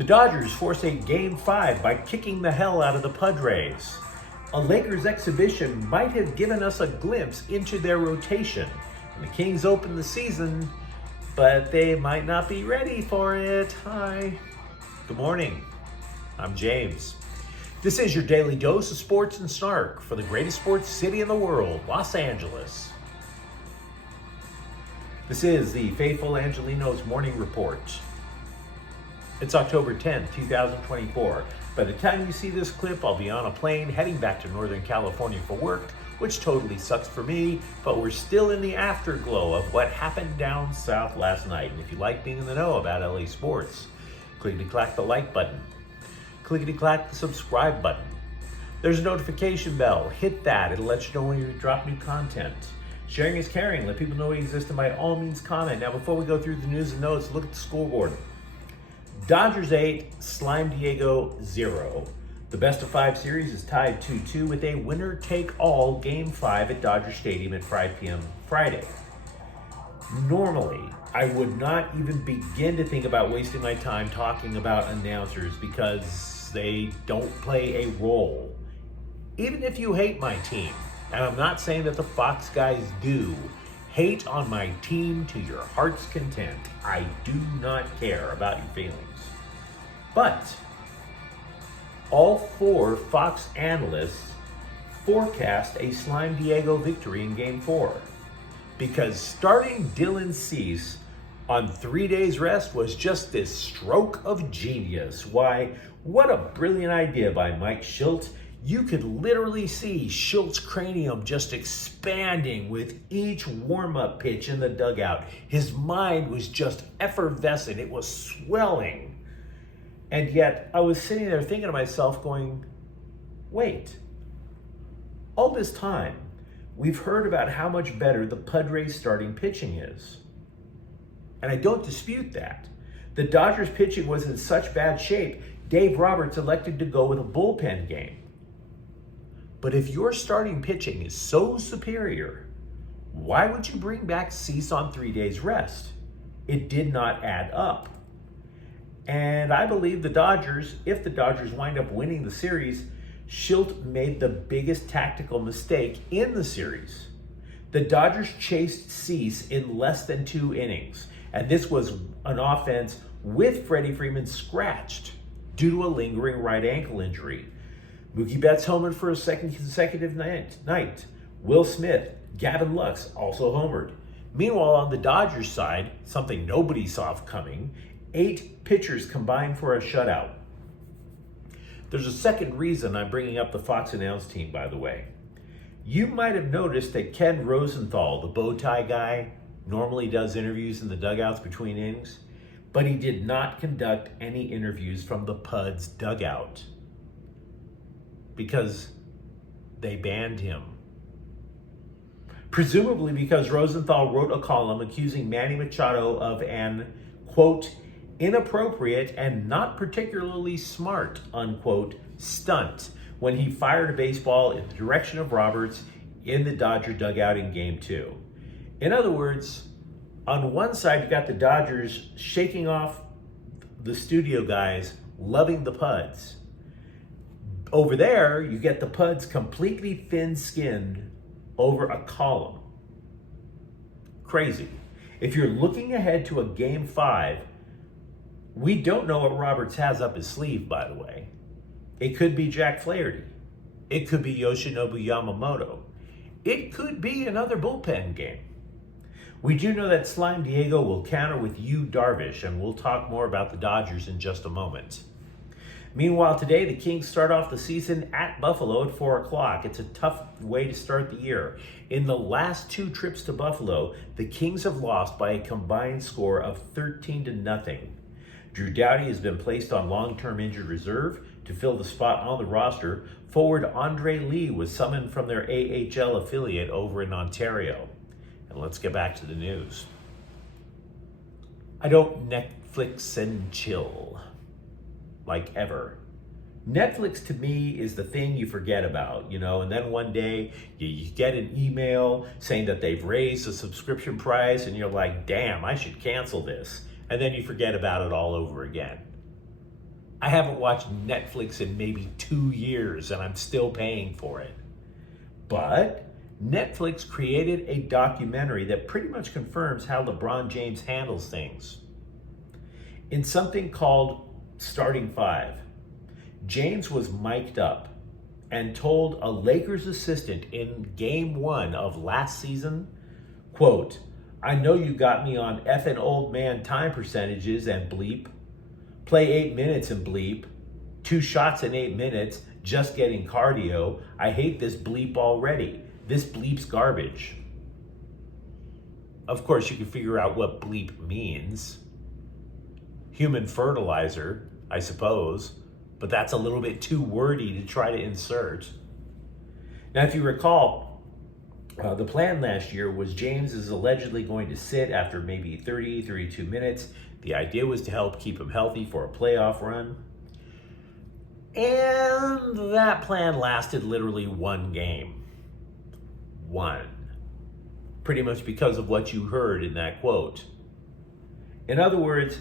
The Dodgers force a Game 5 by kicking the hell out of the Padres. A Lakers exhibition might have given us a glimpse into their rotation. And the Kings open the season, but they might not be ready for it. Hi. Good morning. I'm James. This is your daily dose of sports and snark for the greatest sports city in the world, Los Angeles. This is the faithful Angelenos morning report. It's October 10th, 2024. By the time you see this clip, I'll be on a plane heading back to Northern California for work, which totally sucks for me, but we're still in the afterglow of what happened down south last night. And if you like being in the know about LA sports, clickety-clack the like button. Clickety-clack the subscribe button. There's a notification bell. Hit that. It'll let you know when we drop new content. Sharing is caring. Let people know we exist, and by all means comment. Now, before we go through the news and notes, look at the scoreboard. Dodgers 8, Slime Diego 0. The best of 5 series is tied 2-2 with a winner-take-all Game 5 at Dodger Stadium at 5 p.m. Friday. Normally, I would not even begin to think about wasting my time talking about announcers because they don't play a role. Even if you hate my team, and I'm not saying that the Fox guys do, hate on my team to your heart's content. I do not care about your feelings. But all 4 Fox analysts forecast a Slime Diego victory in Game 4 because starting Dylan Cease on 3 days rest was just this stroke of genius. Why, what a brilliant idea by Mike Schultz. You could literally see Schultz's cranium just expanding with each warm-up pitch in the dugout. His mind was just effervescent. It was swelling. And yet I was sitting there thinking to myself going, wait, all this time we've heard about how much better the Padres starting pitching is. And I don't dispute that. The Dodgers pitching was in such bad shape, Dave Roberts elected to go with a bullpen game. But if your starting pitching is so superior, why would you bring back Cease on 3 days rest? It did not add up. And I believe the Dodgers, if the Dodgers wind up winning the series, Schultz made the biggest tactical mistake in the series. The Dodgers chased Cease in less than 2 innings. And this was an offense with Freddie Freeman scratched due to a lingering right ankle injury. Mookie Betts homered for a second consecutive night. Will Smith, Gavin Lux also homered. Meanwhile, on the Dodgers side, something nobody saw coming, 8 pitchers combined for a shutout. There's a second reason I'm bringing up the Fox announce team, by the way. You might have noticed that Ken Rosenthal, the bow tie guy, normally does interviews in the dugouts between innings, but he did not conduct any interviews from the Puds dugout because they banned him. Presumably because Rosenthal wrote a column accusing Manny Machado of an, quote, inappropriate and not particularly smart, unquote, stunt when he fired a baseball in the direction of Roberts in the Dodger dugout in Game 2. In other words, on one side, you got the Dodgers shaking off the studio guys, loving the Puds. Over there, you get the Puds completely thin-skinned over a column. Crazy. If you're looking ahead to a Game 5, we don't know what Roberts has up his sleeve, by the way. It could be Jack Flaherty. It could be Yoshinobu Yamamoto. It could be another bullpen game. We do know that Slime Diego will counter with Yu Darvish, and we'll talk more about the Dodgers in just a moment. Meanwhile, today, the Kings start off the season at Buffalo at 4 o'clock. It's a tough way to start the year. In the last 2 trips to Buffalo, the Kings have lost by a combined score of 13-0. Drew Doughty has been placed on long-term injured reserve to fill the spot on the roster. Forward Andre Lee was summoned from their AHL affiliate over in Ontario. And let's get back to the news. I don't Netflix and chill like ever. Netflix to me is the thing you forget about, and then one day you get an email saying that they've raised the subscription price and you're like, damn, I should cancel this. And then you forget about it all over again. I haven't watched Netflix in maybe 2 years and I'm still paying for it. But Netflix created a documentary that pretty much confirms how LeBron James handles things. In something called Starting Five, James was mic'd up and told a Lakers assistant in game 1 of last season, quote, "I know you got me on effing old man time percentages and bleep. Play 8 minutes and bleep. 2 shots in 8 minutes, just getting cardio. I hate this bleep already. This bleep's garbage." Of course, you can figure out what bleep means. Human fertilizer, I suppose, but that's a little bit too wordy to try to insert. Now, if you recall, the plan last year was James is allegedly going to sit after maybe 30, 32 minutes. The idea was to help keep him healthy for a playoff run. And that plan lasted literally 1 game. 1. Pretty much because of what you heard in that quote. In other words,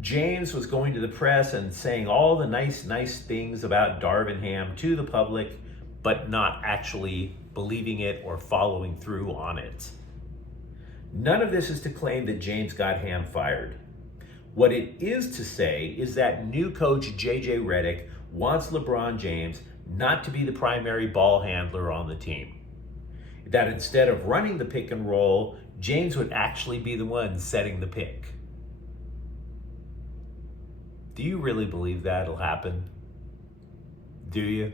James was going to the press and saying all the nice things about Darvingham to the public, but not actually believing it or following through on it. None of this is to claim that James got Ham fired. What it is to say is that new coach J.J. Redick wants LeBron James not to be the primary ball handler on the team. That instead of running the pick and roll, James would actually be the one setting the pick. Do you really believe that'll happen? Do you?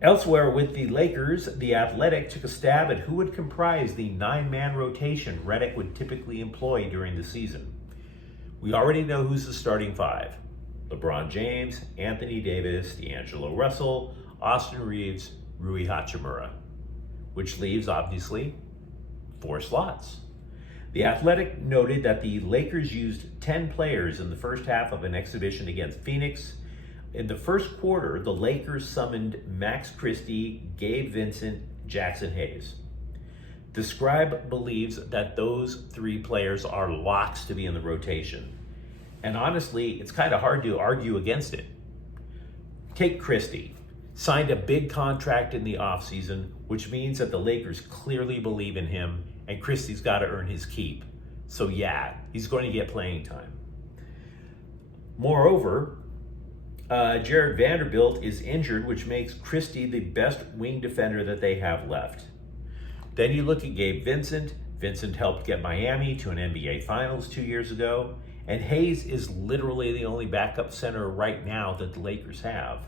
Elsewhere with the Lakers, The Athletic took a stab at who would comprise the 9-man rotation Redick would typically employ during the season. We already know who's the starting 5. LeBron James, Anthony Davis, D'Angelo Russell, Austin Reeves, Rui Hachimura, which leaves, obviously, 4 slots. The Athletic noted that the Lakers used 10 players in the first half of an exhibition against Phoenix. In the first quarter, the Lakers summoned Max Christie, Gabe Vincent, Jackson Hayes. The Scribe believes that those 3 players are locks to be in the rotation. And honestly, it's kind of hard to argue against it. Take Christie. Signed a big contract in the offseason, which means that the Lakers clearly believe in him, and Christie's got to earn his keep. So yeah, he's going to get playing time. Moreover, Jared Vanderbilt is injured, which makes Christie the best wing defender that they have left. Then you look at Gabe Vincent. Vincent helped get Miami to an NBA Finals 2 years ago, and Hayes is literally the only backup center right now that the Lakers have,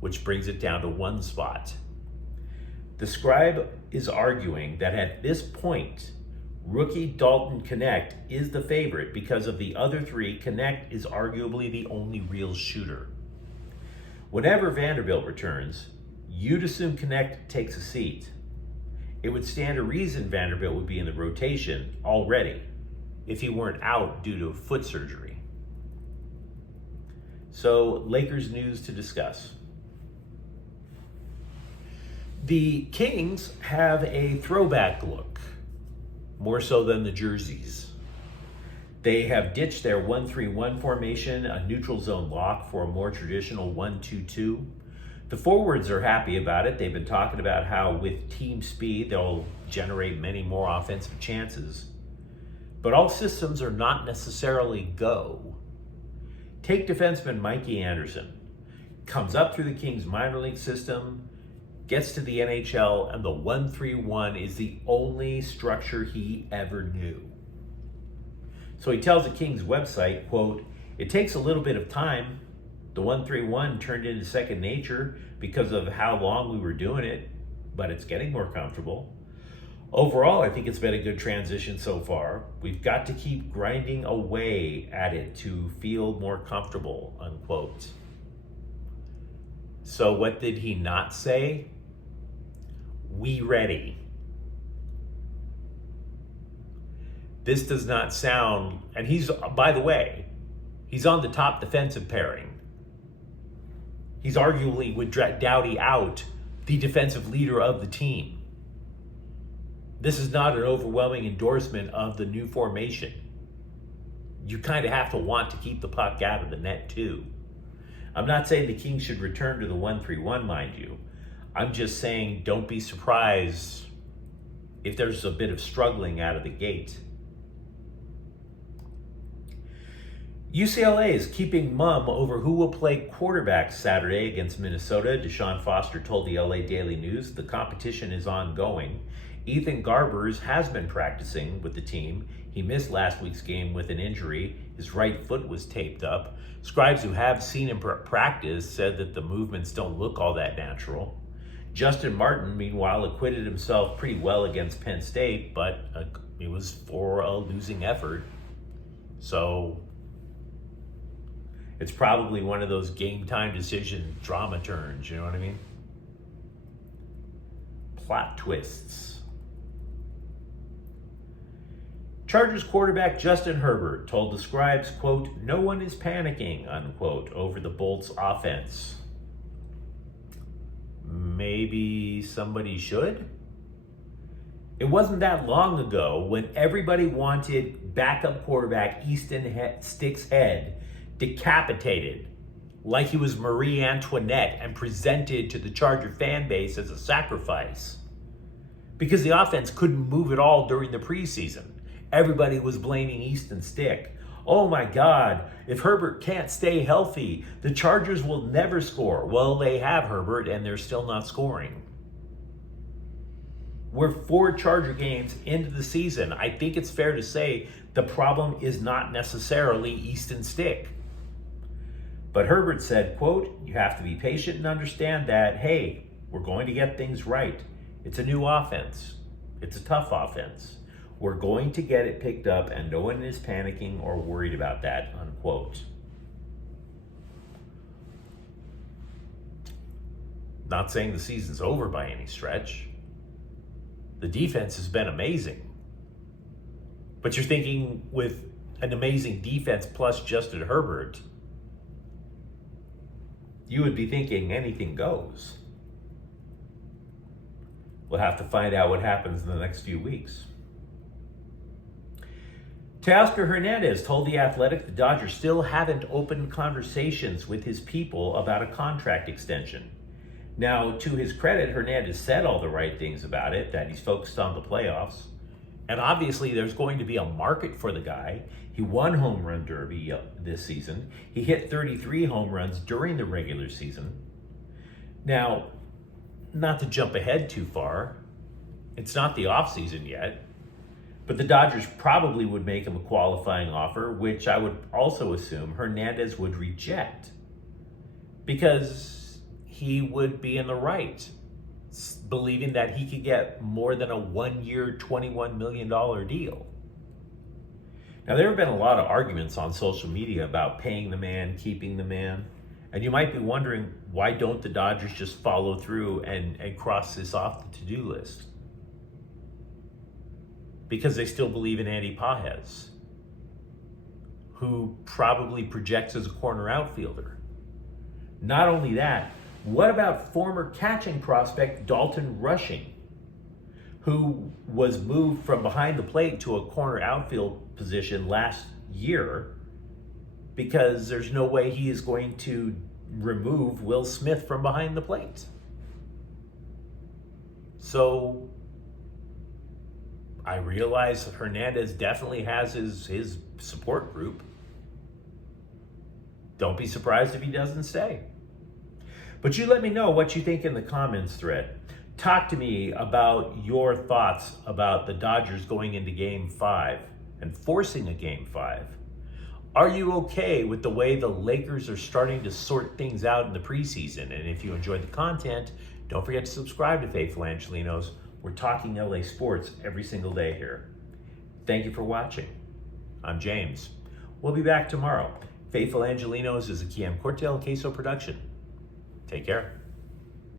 which brings it down to 1 spot. The Scribe is arguing that at this point, rookie Dalton Knecht is the favorite because of the other 3. Knecht is arguably the only real shooter. Whenever Vanderbilt returns, you'd assume Knecht takes a seat. It would stand to reason Vanderbilt would be in the rotation already if he weren't out due to foot surgery. So, Lakers news to discuss. The Kings have a throwback look, more so than the jerseys. They have ditched their 1-3-1 formation, a neutral zone lock for a more traditional 1-2-2. The forwards are happy about it. They've been talking about how with team speed, they'll generate many more offensive chances. But all systems are not necessarily go. Take defenseman Mikey Anderson. Comes up through the Kings minor league system, gets to the NHL, and the 1-3-1 is the only structure he ever knew. So he tells the Kings website, quote, "It takes a little bit of time. The 1-3-1 turned into second nature because of how long we were doing it, but it's getting more comfortable. Overall, I think it's been a good transition so far. We've got to keep grinding away at it to feel more comfortable," unquote. So what did he not say? We ready. This does not sound, and he's, by the way, he's on the top defensive pairing. He's arguably, with Doughty out, the defensive leader of the team. This is not an overwhelming endorsement of the new formation. you kind of have to want to keep the puck out of the net too. I'm not saying the Kings should return to the 1-3-1, mind you. I'm just saying don't be surprised if there's a bit of struggling out of the gate. UCLA is keeping mum over who will play quarterback Saturday against Minnesota. Deshaun Foster told the LA Daily News the competition is ongoing. Ethan Garbers has been practicing with the team. He missed last week's game with an injury. His right foot was taped up. Scribes who have seen him practice said that the movements don't look all that natural. Justin Martin, meanwhile, acquitted himself pretty well against Penn State, but it was for a losing effort. So it's probably one of those game time decision drama turns, you know what I mean? Plot twists. Chargers quarterback Justin Herbert told the Scribes, quote, "No one is panicking," unquote, over the Bolts offense. Maybe somebody should? It wasn't that long ago when everybody wanted backup quarterback Easton Stick's head decapitated like he was Marie Antoinette and presented to the Charger fan base as a sacrifice. Because the offense couldn't move at all during the preseason. Everybody was blaming Easton Stick. Oh my God, if Herbert can't stay healthy, the Chargers will never score. Well, they have Herbert and they're still not scoring. We're 4 Charger games into the season. I think it's fair to say the problem is not necessarily Easton Stick. But Herbert said, quote, "You have to be patient and understand that, hey, we're going to get things right. It's a new offense. It's a tough offense. We're going to get it picked up and no one is panicking or worried about that," unquote. Not saying the season's over by any stretch. The defense has been amazing. But you're thinking with an amazing defense plus Justin Herbert, you would be thinking anything goes. We'll have to find out what happens in the next few weeks. Teoscar Hernandez told The Athletic the Dodgers still haven't opened conversations with his people about a contract extension. Now, to his credit, Hernandez said all the right things about it, that he's focused on the playoffs. And obviously, there's going to be a market for the guy. He won home run derby this season. He hit 33 home runs during the regular season. Now, not to jump ahead too far, it's not the offseason yet, but the Dodgers probably would make him a qualifying offer, which I would also assume Hernandez would reject because he would be in the right, believing that he could get more than a 1-year, $21 million deal. Now, there have been a lot of arguments on social media about paying the man, keeping the man. And you might be wondering, why don't the Dodgers just follow through and cross this off the to-do list? Because they still believe in Andy Pages, who probably projects as a corner outfielder. Not only that, what about former catching prospect Dalton Rushing, who was moved from behind the plate to a corner outfield position last year because there's no way he is going to remove Will Smith from behind the plate? So I realize Hernandez definitely has his support group. Don't be surprised if he doesn't stay. But you let me know what you think in the comments thread. Talk to me about your thoughts about the Dodgers going into Game 5 and forcing a Game 5. Are you okay with the way the Lakers are starting to sort things out in the preseason? And if you enjoyed the content, don't forget to subscribe to Faithful Angelenos. We're talking LA sports every single day here. Thank you for watching. I'm James. We'll be back tomorrow. Faithful Angelenos is a Kiam Cortel Queso production. Take care.